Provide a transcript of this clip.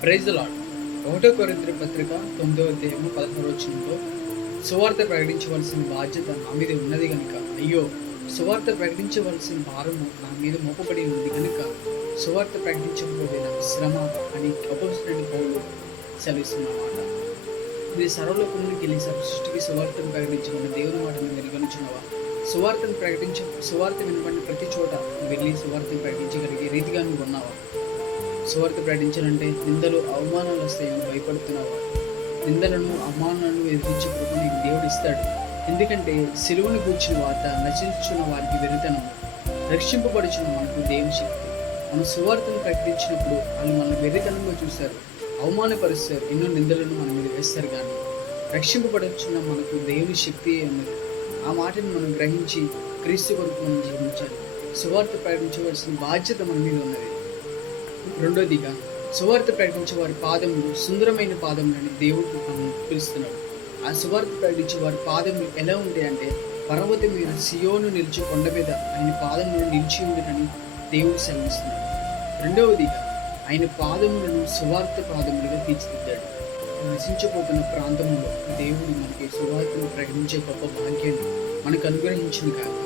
Praise lord ఒకటో కొరింద్ర పత్రిక తొమ్మిదవ అధ్యాయము పదహారు వచ్చినతో సువార్త ప్రకటించవలసిన బాధ్యత నా మీద ఉన్నది కనుక అయ్యో సువార్త ప్రకటించవలసిన భారము నా మీద మోపబడి ఉంది కనుక సువార్త ప్రకటించకపోతే నాకు శ్రమ అని అపోజిట్ పౌరులు సెలవిస్తున్నమాట. ఇది సర్వలోకమునికి వెళ్ళి సృష్టికి సువార్తను ప్రకటించమన్న దేవుని మాటను వెలుగొనుచున్నవా సువార్తను ప్రకటించ సువార్త వినబడిన ప్రతి చోట వెళ్ళి సువార్తను ప్రకటించగలిగే రీతిగా నువ్వు ఉన్నావా? సువార్త ప్రకటించాలంటే నిందలు అవమానాలు వస్తాయని భయపడుతున్నావా నిందలను అవమానాలను ఎదిరించే కృప నీకు దేవుడు ఇస్తాడు. ఎందుకంటే సిలువను కూర్చిన వార్త నశించున్న వారికి వెరితనం రక్షింపబడుచున్న మనకు దేవుని శక్తి. మనం సువార్తను ప్రకటించినప్పుడు వాళ్ళు మనల్ని వెరితనంగా చూశారు అవమానపరుస్తారు. ఎన్నో నిందలను మన మీద వేస్తారు కానీ రక్షింపబడుచున్న మనకు దేవుని శక్తి ఉన్నది? ఆ మాటను మనం గ్రహించి క్రీస్తు కొరకు మనం జీవించాలి. సువార్త ప్రకటించవలసిన బాధ్యత మన మీద ఉన్నది. రెండోదిగా సువార్త ప్రకటించే వారి పాదములు సుందరమైన పాదములని దేవుడు మనల్ని పిలుస్తున్నాడు. ఆ సువార్త ప్రకటించే వారి పాదములు ఎలా ఉంటాయంటే పర్వతం మీద సియోను నిలిచి కొండ మీద ఆయన పాదములు నిలిచి ఉండటని దేవుడు సెలవిస్తున్నాడు. రెండవదిగా ఆయన పాదములను సువార్త పాదములుగా తీర్చిదిద్దాడు. నశించబోతున్న ప్రాంతంలో దేవుడు మనకి సువార్తను ప్రకటించే గొప్ప భాగ్యాన్ని మనకు అనుగ్రహించింది కాదు